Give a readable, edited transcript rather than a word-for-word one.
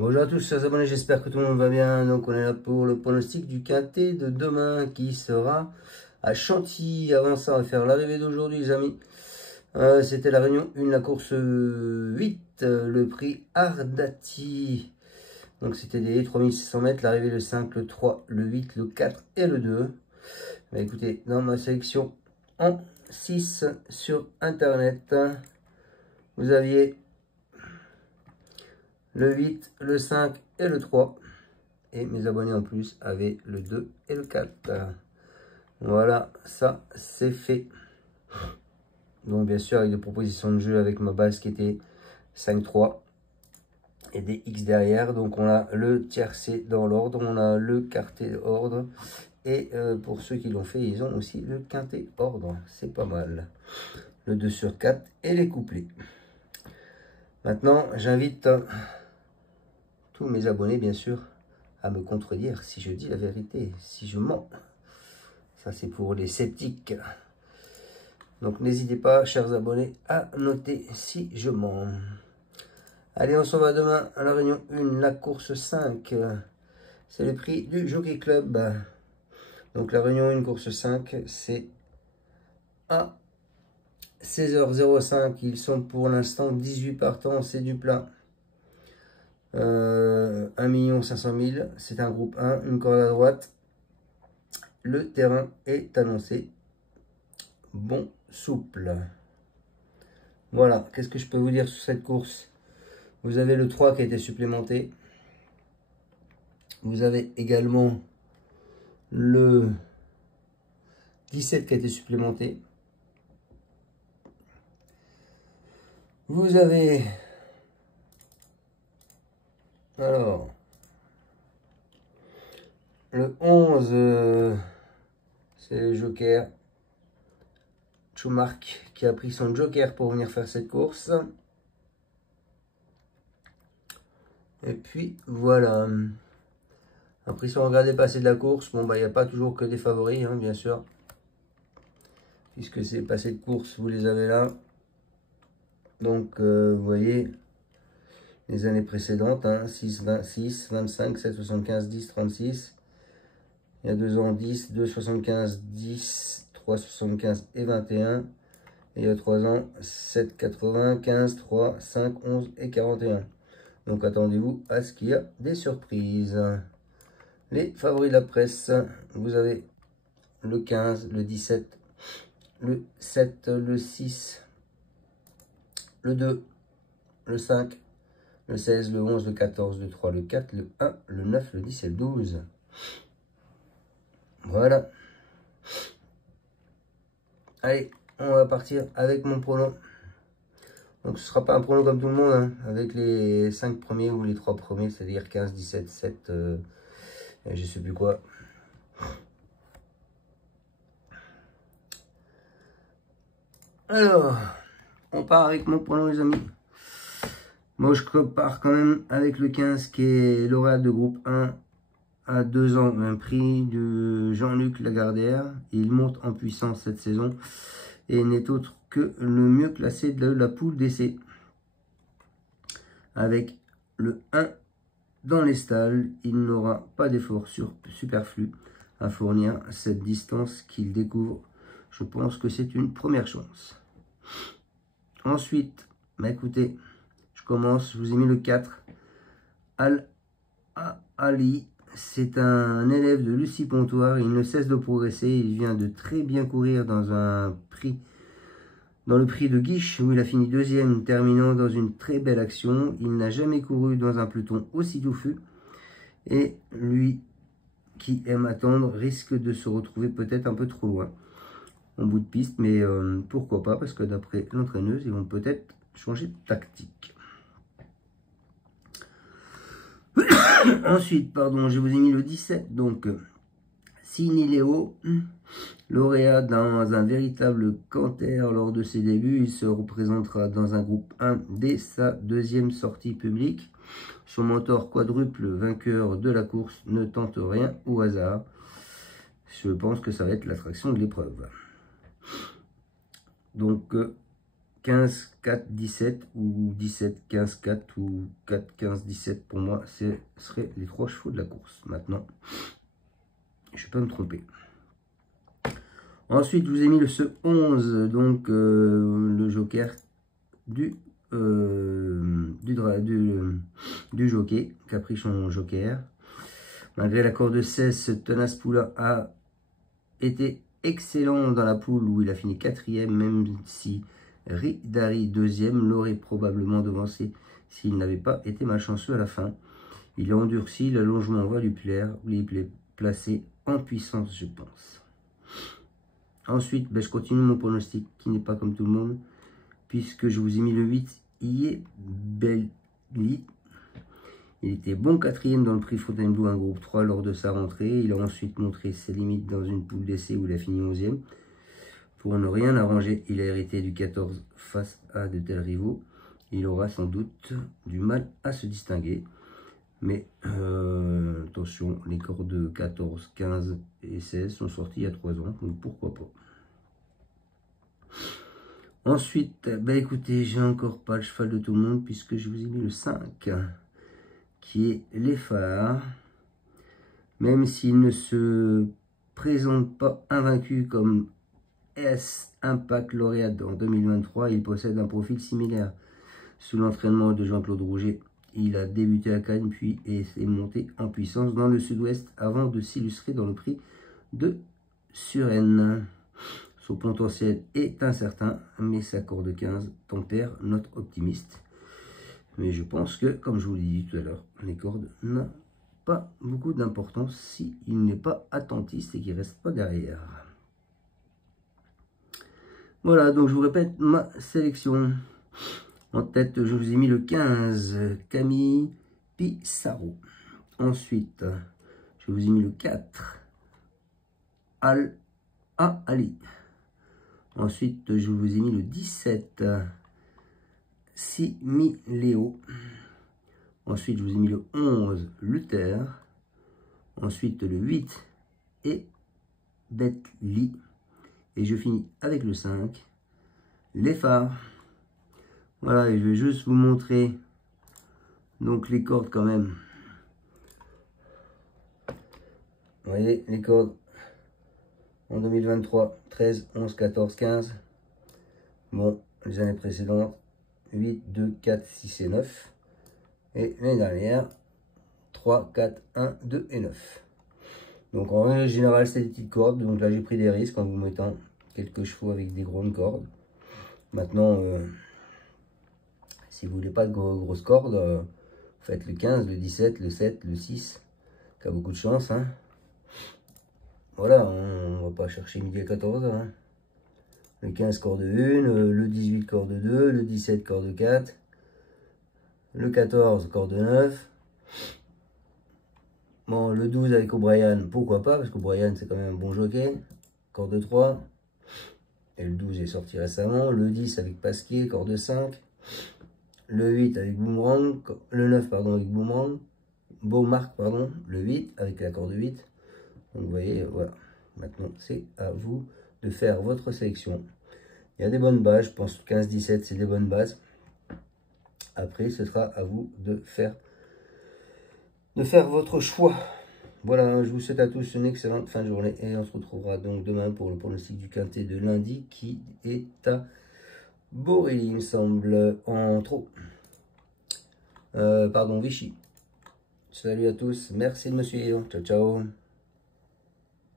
Bonjour à tous chers abonnés, j'espère que tout le monde va bien. Donc on est là pour le pronostic du quintet de demain qui sera à Chantilly. Avant ça, on va faire l'arrivée d'aujourd'hui les amis. C'était la réunion 1, la course 8, le prix Ardati. Donc c'était des 3600 mètres, l'arrivée le 5, le 3, le 8, le 4 et le 2. Bah, écoutez, dans ma sélection en 6 sur internet, vous aviez le 8, le 5 et le 3. Et mes abonnés en plus avaient le 2 et le 4. Voilà, ça c'est fait. Donc bien sûr avec des propositions de jeu avec ma base qui était 5-3 et des X derrière. Donc on a le tiercé dans l'ordre, on a le quartet ordre. Et pour ceux qui l'ont fait, ils ont aussi le quintet ordre. C'est pas mal. Le 2 sur 4 et les couplets. Maintenant, j'invite tous mes abonnés, bien sûr, à me contredire si je dis la vérité, si je mens. Ça, c'est pour les sceptiques. Donc, n'hésitez pas, chers abonnés, à noter si je mens. Allez, on s'en va demain à la réunion 1, la course 5. C'est le prix du Jockey Club. Donc, la réunion 1, course 5, c'est à 16h05. Ils sont pour l'instant 18 partants, c'est du plat. 1 500 000, c'est un groupe 1, une corde à droite. Le terrain est annoncé bon souple. Voilà, qu'est-ce que je peux vous dire sur cette course? Vous avez le 3 qui a été supplémenté. Vous avez également le 17 qui a été supplémenté. Vous avez alors le 11, c'est le joker Schumacher qui a pris son joker pour venir faire cette course. Et puis voilà. Après, si on regardait passer de la course, bon bah il n'y a pas toujours que des favoris, hein, bien sûr. Puisque c'est passé de course, vous les avez là. Donc vous voyez les années précédentes, hein, 6, 26, 25, 7, 75, 10, 36. Il y a 2 ans, 10, 2, 75, 10, 3, 75 et 21. Et il y a 3 ans, 7, 80, 15, 3, 5, 11 et 41. Donc attendez-vous à ce qu'il y a des surprises. Les favoris de la presse, vous avez le 15, le 17, le 7, le 6, le 2, le 5, le 16, le 11, le 14, le 3, le 4, le 1, le 9, le 10 et le 12. Voilà. Allez, on va partir avec mon prono. Donc ce ne sera pas un prono comme tout le monde, hein, avec les 5 premiers ou les 3 premiers, c'est-à-dire 15, 17, 7, je sais plus quoi. Alors, on part avec mon prono les amis. Moi je pars quand même avec le 15 qui est lauréat de groupe 1 à 2 ans, un prix de Jean-Luc Lagardère. Il monte en puissance cette saison et n'est autre que le mieux classé de la poule d'essai. Avec le 1 dans les stalles, il n'aura pas d'effort superflu à fournir cette distance qu'il découvre. Je pense que c'est une première chance. Ensuite, bah écoutez, je commence, je vous ai mis le 4. Ali, c'est un élève de Lucie Pontoire, il ne cesse de progresser, il vient de très bien courir dans le prix de Guiche, où il a fini 2e, terminant dans une très belle action. Il n'a jamais couru dans un peloton aussi touffu. Et lui, qui aime attendre, risque de se retrouver peut-être un peu trop loin en bout de piste. Mais pourquoi pas, parce que d'après l'entraîneuse, ils vont peut-être changer de tactique. Ensuite, pardon, je vous ai mis le 17, donc Siniléo, lauréat dans un véritable canter lors de ses débuts. Il se représentera dans un groupe 1 dès sa 2e sortie publique. Son mentor quadruple vainqueur de la course ne tente rien au hasard. Je pense que ça va être l'attraction de l'épreuve. Donc, 15, 4, 17 ou 17, 15, 4 ou 4, 15, 17. Pour moi, ce seraient les 3 chevaux de la course. Maintenant, je peux me tromper. Ensuite, je vous ai mis ce 11, donc le joker du jockey, Caprichon Joker. Malgré la corde de 16, ce Tenace Poulain a été excellent dans la poule où il a fini 4e, même si Ridari 2e l'aurait probablement devancé s'il n'avait pas été malchanceux à la fin. Il a endurci, l'allongement va lui plaire, il est placé en puissance, je pense. Ensuite, je continue mon pronostic qui n'est pas comme tout le monde, puisque je vous ai mis le 8, Belli. Il était bon 4e dans le prix Fontainebleau, un groupe 3 lors de sa rentrée. Il a ensuite montré ses limites dans une poule d'essai où il a fini 11e. Pour ne rien arranger, il a hérité du 14 face à de tels rivaux. Il aura sans doute du mal à se distinguer. Mais attention, les cordes de 14, 15 et 16 sont sortis il y a 3 ans, donc pourquoi pas. Ensuite, écoutez, j'ai encore pas le cheval de tout le monde puisque je vous ai mis le 5, qui est les phares. Même s'il ne se présente pas invaincu comme S Impact lauréat en 2023, il possède un profil similaire. Sous l'entraînement de Jean-Claude Rouget, il a débuté à Cannes, puis est monté en puissance dans le sud-ouest avant de s'illustrer dans le prix de Suresnes. Son potentiel est incertain, mais sa corde 15 tempère notre optimiste. Mais je pense que, comme je vous l'ai dit tout à l'heure, les cordes n'ont pas beaucoup d'importance s'il n'est pas attentiste et qu'il ne reste pas derrière. Voilà, donc je vous répète ma sélection. En tête, je vous ai mis le 15, Camille Pissarro. Ensuite, je vous ai mis le 4, Ali. Ensuite, je vous ai mis le 17, Similéo. Ensuite, je vous ai mis le 11, Luther. Ensuite, le 8, et Betly. Et je finis avec le 5, les phares. Voilà, et je vais juste vous montrer donc les cordes quand même. Vous voyez les cordes en 2023, 13, 11, 14, 15. Bon, les années précédentes, 8, 2, 4, 6 et 9. Et l'année dernière, 3, 4, 1, 2 et 9. Donc en règle générale, c'est des petites cordes. Donc là, j'ai pris des risques en vous mettant quelques chevaux avec des grandes cordes. Maintenant, si vous voulez pas de grosses cordes, faites le 15, le 17, le 7, le 6, qui a beaucoup de chance. Hein. Voilà, on va pas chercher midi à 14 h. Hein. Le 15 corde 1, le 18 corde 2, le 17 corde 4, le 14 corde 9. Bon, le 12 avec O'Brien, pourquoi pas, parce qu'O'Brien c'est quand même un bon jockey. Corde 3. Et le 12 est sorti récemment. Le 10 avec Pasquier, corde 5. Le 8 avec Boomerang. Le 9, pardon, avec Boomerang. Beaumarc, pardon. Le 8 avec la corde 8. Donc vous voyez, voilà. Maintenant, c'est à vous de faire votre sélection. Il y a des bonnes bases, je pense 15-17, c'est des bonnes bases. Après, ce sera à vous de faire votre choix. Voilà, je vous souhaite à tous une excellente fin de journée et on se retrouvera donc demain pour le pronostic du quintet de lundi qui est à Borély, il me semble, en trop. Pardon, Vichy. Salut à tous, merci de me suivre, ciao ciao.